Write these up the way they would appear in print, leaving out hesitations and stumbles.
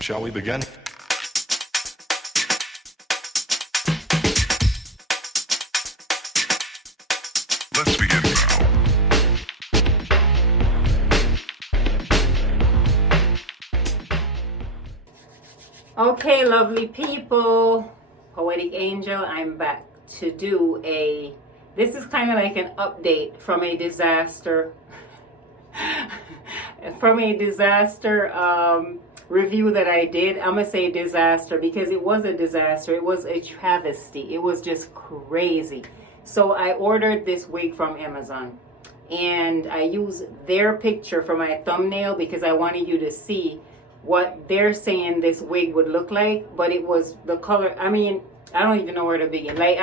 Shall we begin? Let's begin now. Okay, lovely people, Poetic Angel, I'm back to do this is kind of like an update from a disaster, review that I did. I'm going to say disaster because it was a disaster. It was a travesty. It was just crazy. So I ordered this wig from Amazon and I used their picture for my thumbnail because I wanted you to see what they're saying this wig would look like, but it was the color. I mean, I don't even know where to begin. Like,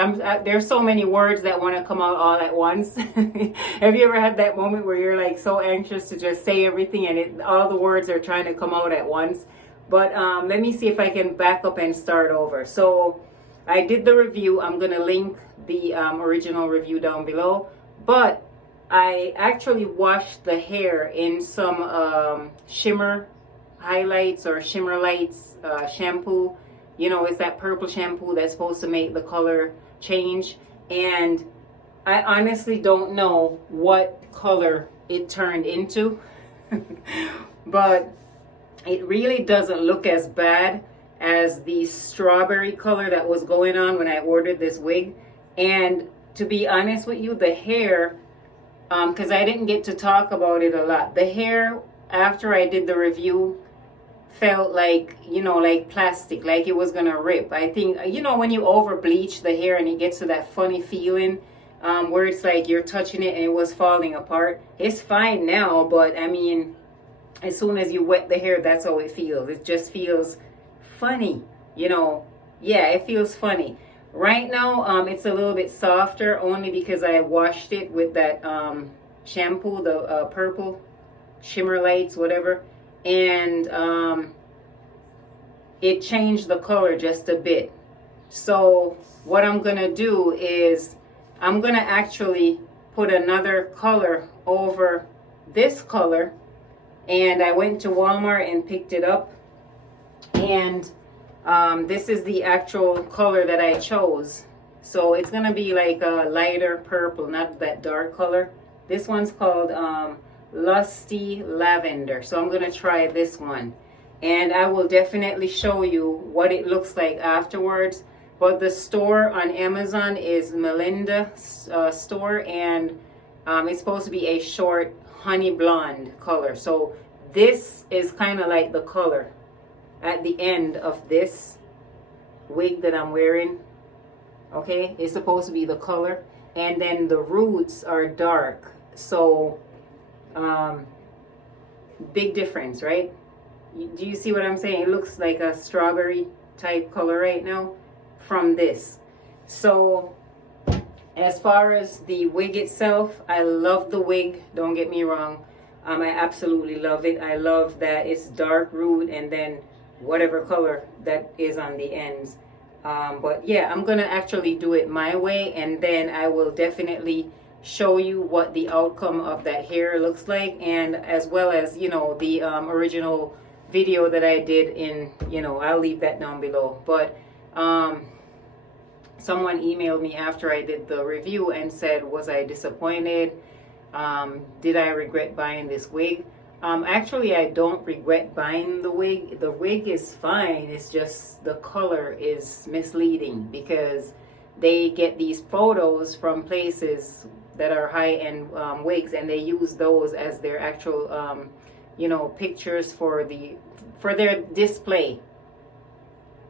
there's so many words that want to come out all at once. Have you ever had that moment where you're like so anxious to just say everything and all the words are trying to come out at once? But let me see if I can back up and start over. So I did the review. I'm gonna link the original review down below, but I actually washed the hair in some shimmer highlights or shimmer lights shampoo. You know, it's that purple shampoo that's supposed to make the color change, and I honestly don't know what color it turned into but it really doesn't look as bad as the strawberry color that was going on when I ordered this wig. And to be honest with you, the hair, because I didn't get to talk about it a lot, the hair after I did the review felt like, you know, like plastic, like it was gonna rip. I think, you know, when you over bleach the hair and it gets to that funny feeling where it's like you're touching it and it was falling apart. It's fine now, but I mean, as soon as you wet the hair, that's how it feels. It just feels funny, you know. Yeah, it feels funny. Right now, it's a little bit softer only because I washed it with that shampoo, the purple shimmer lights, whatever. And it changed the color just a bit. So what I'm gonna do is I'm gonna actually put another color over this color, and I went to Walmart and picked it up, and this is the actual color that I chose. So it's gonna be like a lighter purple, not that dark color. This one's called Lusty Lavender. So I'm gonna try this one, and I will definitely show you what it looks like afterwards. But the store on Amazon is Malinda store, and it's supposed to be a short honey blonde color. So this is kind of like the color at the end of this wig that I'm wearing. Okay, it's supposed to be the color, and then the roots are dark. So big difference, right? Do you see what I'm saying? It looks like a strawberry type color right now from this. So as far as the wig itself, I love the wig, don't get me wrong. I absolutely love it. I love that it's dark root and then whatever color that is on the ends. But yeah, I'm gonna actually do it my way, and then I will definitely show you what the outcome of that hair looks like, and as well as, you know, the original video that I did in, you know, I'll leave that down below. But someone emailed me after I did the review and said, was I disappointed? Did I regret buying this wig? Actually, I don't regret buying the wig. The wig is fine. It's just the color is misleading because they get these photos from places that are high-end wigs, and they use those as their actual you know, pictures for their display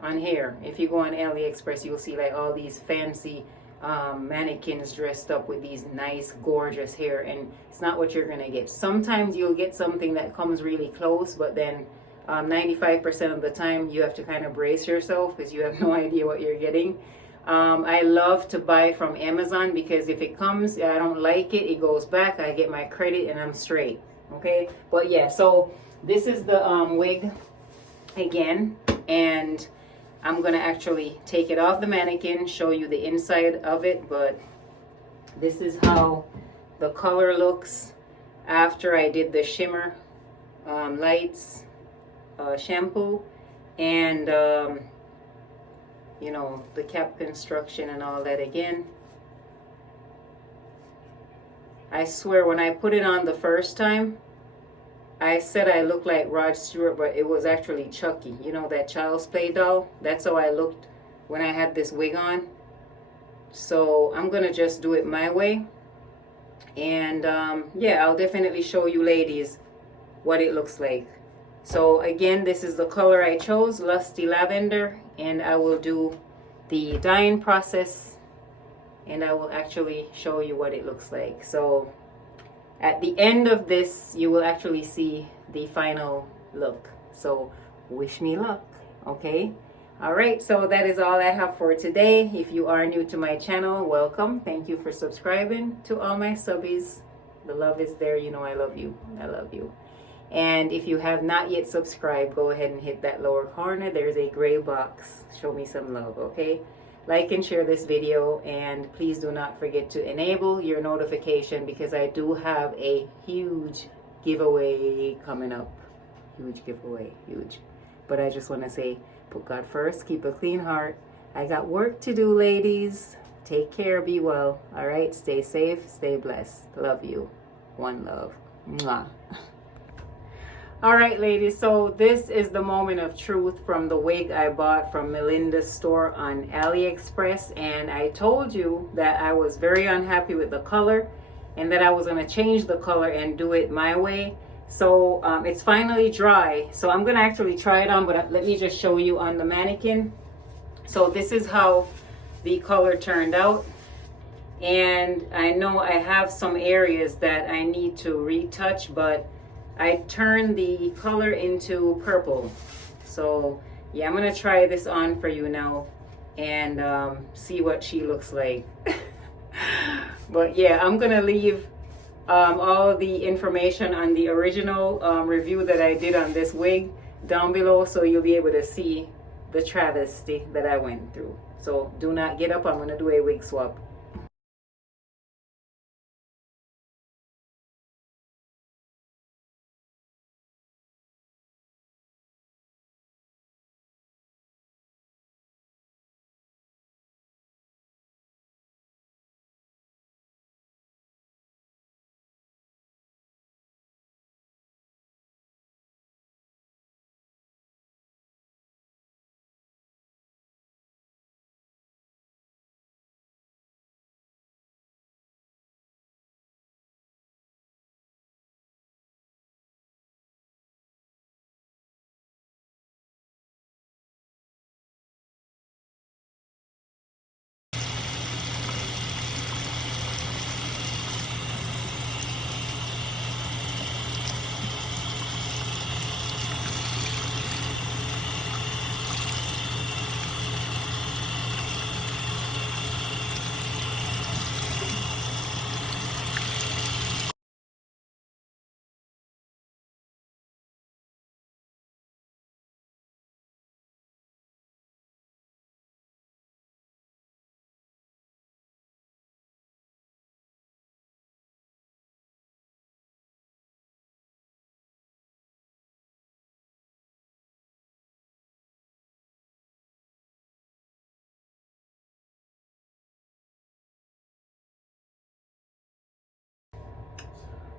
on hair. If you go on AliExpress, you'll see like all these fancy mannequins dressed up with these nice gorgeous hair, and it's not what you're gonna get. Sometimes you'll get something that comes really close, but then 95% of the time you have to kind of brace yourself because you have no idea what you're getting. I love to buy from Amazon because if it comes, I don't like it, it goes back, I get my credit, and I'm straight. Okay, but yeah, so this is the wig again, and I'm gonna actually take it off the mannequin, show you the inside of it. But this is how the color looks after I did the shimmer lights shampoo, and you know, the cap construction and all that again. I swear when I put it on the first time, I said I looked like Rod Stewart, but it was actually Chucky. You know, that Child's Play doll? That's how I looked when I had this wig on. So I'm going to just do it my way. And yeah, I'll definitely show you ladies what it looks like. So again, this is the color I chose, Lusty Lavender. And I will do the dyeing process. And I will actually show you what it looks like. So at the end of this, you will actually see the final look. So wish me luck, okay? All right, so that is all I have for today. If you are new to my channel, welcome. Thank you for subscribing. To all my subbies, the love is there. You know I love you. I love you. And if you have not yet subscribed, go ahead and hit that lower corner. There's a gray box. Show me some love, okay? Like and share this video, and please do not forget to enable your notification because I do have a huge giveaway coming up. Huge giveaway, huge. But I just want to say, put God first, keep a clean heart. I got work to do, ladies. Take care, be well. All right, stay safe, stay blessed. Love you. One love. Mwah. All right, ladies, so this is the moment of truth from the wig I bought from Malinda's store on AliExpress. And I told you that I was very unhappy with the color and that I was going to change the color and do it my way. So it's finally dry. So I'm going to actually try it on, but let me just show you on the mannequin. So this is how the color turned out. And I know I have some areas that I need to retouch, but I turned the color into purple. So yeah, I'm gonna try this on for you now and see what she looks like. But yeah, I'm gonna leave all the information on the original review that I did on this wig down below, so you'll be able to see the travesty that I went through. So do not get up, I'm gonna do a wig swap.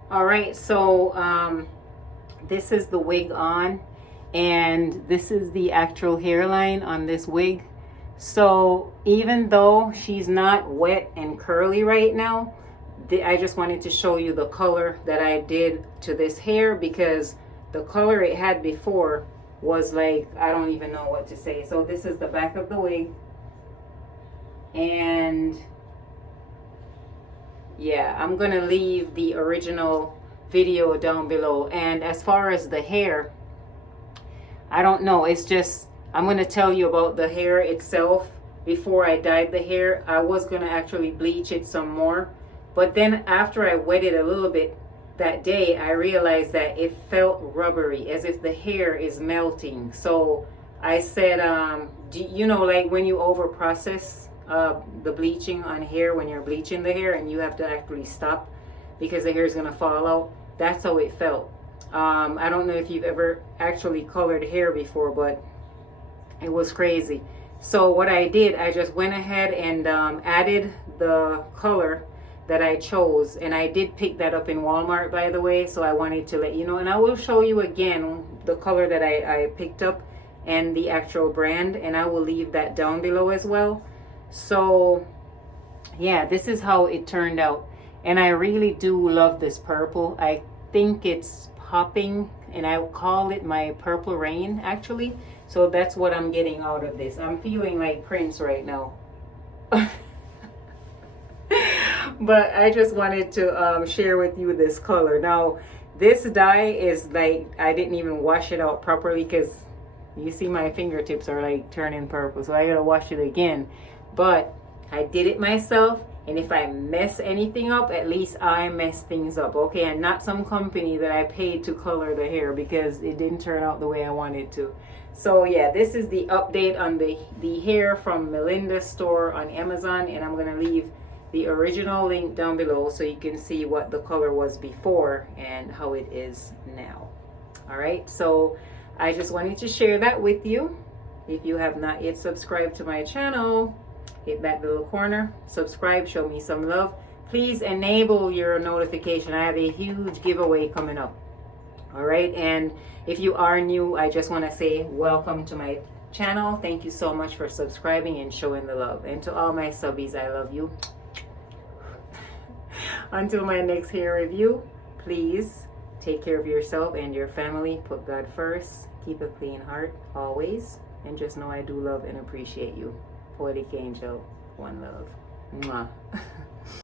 All right, so this is the wig on, and this is the actual hairline on this wig. So even though she's not wet and curly right now, I just wanted to show you the color that I did to this hair, because the color it had before was like, I don't even know what to say. So this is the back of the wig, and yeah, I'm gonna leave the original video down below. And as far as the hair, I don't know, it's just, I'm gonna tell you about the hair itself. Before I dyed the hair, I was gonna actually bleach it some more, but then after I wetted a little bit that day, I realized that it felt rubbery, as if the hair is melting. So I said, you know, like when you over process the bleaching on hair, when you're bleaching the hair and you have to actually stop because the hair is going to fall out, that's how it felt. I don't know if you've ever actually colored hair before, but It was crazy. So what I did, I just went ahead and added the color that I chose, and I did pick that up in Walmart, by the way, so I wanted to let you know. And I will show you again the color that I picked up and the actual brand, and I will leave that down below as well. So yeah, this is how it turned out, and I really do love this purple. I think it's popping, and I call it my purple rain actually. So that's what I'm getting out of this. I'm feeling like Prince right now. But I just wanted to share with you this color. Now this dye is like, I didn't even wash it out properly because you see my fingertips are like turning purple, so I gotta wash it again. But I did it myself, and if I mess anything up, at least I mess things up, okay? And not some company that I paid to color the hair because it didn't turn out the way I wanted to. So yeah, this is the update on the hair from Malinda store on Amazon, and I'm gonna leave the original link down below so you can see what the color was before and how it is now. All right, so I just wanted to share that with you. If you have not yet subscribed to my channel, hit that little corner, subscribe, show me some love. Please enable your notification. I have a huge giveaway coming up. All right, and if you are new, I just want to say welcome to my channel. Thank you so much for subscribing and showing the love. And to all my subbies, I love you. Until my next hair review, please take care of yourself and your family. Put God first. Keep a clean heart always. And just know I do love and appreciate you. Poetic Angel, one love. Mwah.